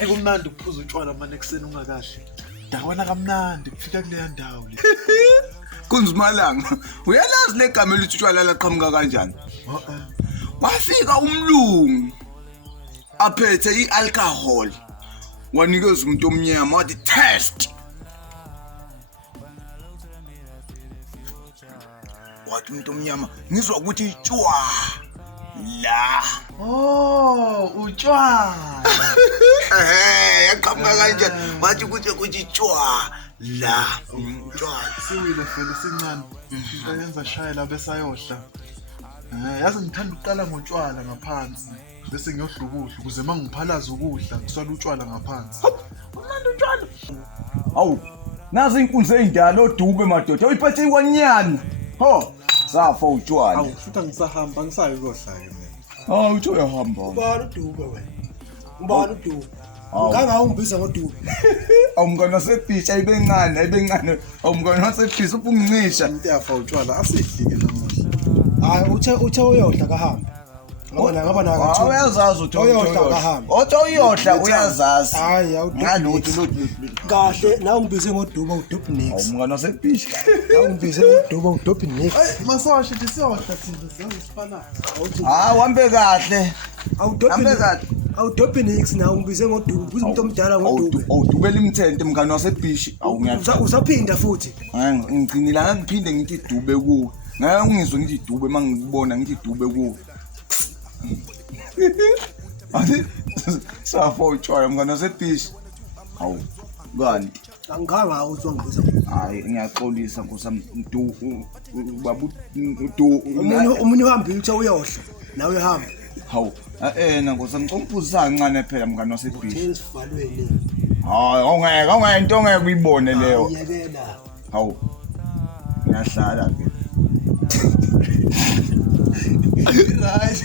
Ekumnandi ukuphuza utshwala manje ekseni ungakahle. Ndabona kamnandi kufika kuleya ndawo le. Kunzimalanga. Uyalazi legama elithi utshwala laqhamuka kanjani? Wafika umlungu aphethe ialcohol. Wanikeza umuntu omnyama wathi test. Wathi umuntu omnyama ngizwa ukuthi itshwa. La. Oh, utshwala. Yaqhamuka kanjani? Wathi ukuthi itshwa. La. Utshwala. Siwile vele sincane. Uyenza shayela bese ayohla. Yazi ngithanda ukuqala ngotshwala ngaphansi. Bese ngiyodla ukudla ukuze mangiphalaza ukudla ngiswala utshwala ngaphansi. Umnandi utshwala. Awu. Nazi inkunzi ezindala odube madoda. Uyiphethe ikwanyana. Ho. Safa utshwala. Awu, futhi angisahamba angisayi kodla ke mina. Hawu uthi uyahamba. Ubani uDube wena? Ubani uDube? Nganga ungibisa ngoDube. Awumngane wasebhishi ayibencane. Awumngane wasebhishi upungincisha. Into yafa utshwala asidlike namuhla. Hayi uthe uyodla kahamba. Ngoba naka Uyazazi uthi uyodla kahamba. Othi uyodla uyazazi. Hayi awuDube. Ngalothi Kahle na ungibise ngoDube uDube next. awumngane wasebhishi. Na ungibise ngoDube uDube next. Masawasho ukuthi siyodla thina siyazifana. Hayi uhambe kahle. AwuDube. Hambe kahle. AwuDube next na ungibise ngoDube. Ubuze umuntu omdala ngoDube. Awudube limthente mngane wasebhishi. Usaphinda futhi. Ngigcinila ngiphinde ngithi dube kuwe. Ngeke ungizwe ngithi dube mangikubona ngithi dube kuwe. Athi safa utshwala mngane wasebhishi. Hawu ngani? Angikanga uthi wangibisa. Hayi ngiyaxolisa nkosami babu Umuntu uhambile uthe uyodla. Nawe uhamba. hawu nkosami ngicomphuzisa kancane phela mngane wasebhishi. Thina sivalweni. Hayi awungeke into ongeke uyibone leyo. Yekela. Hawu ngiyahlala ke. Right.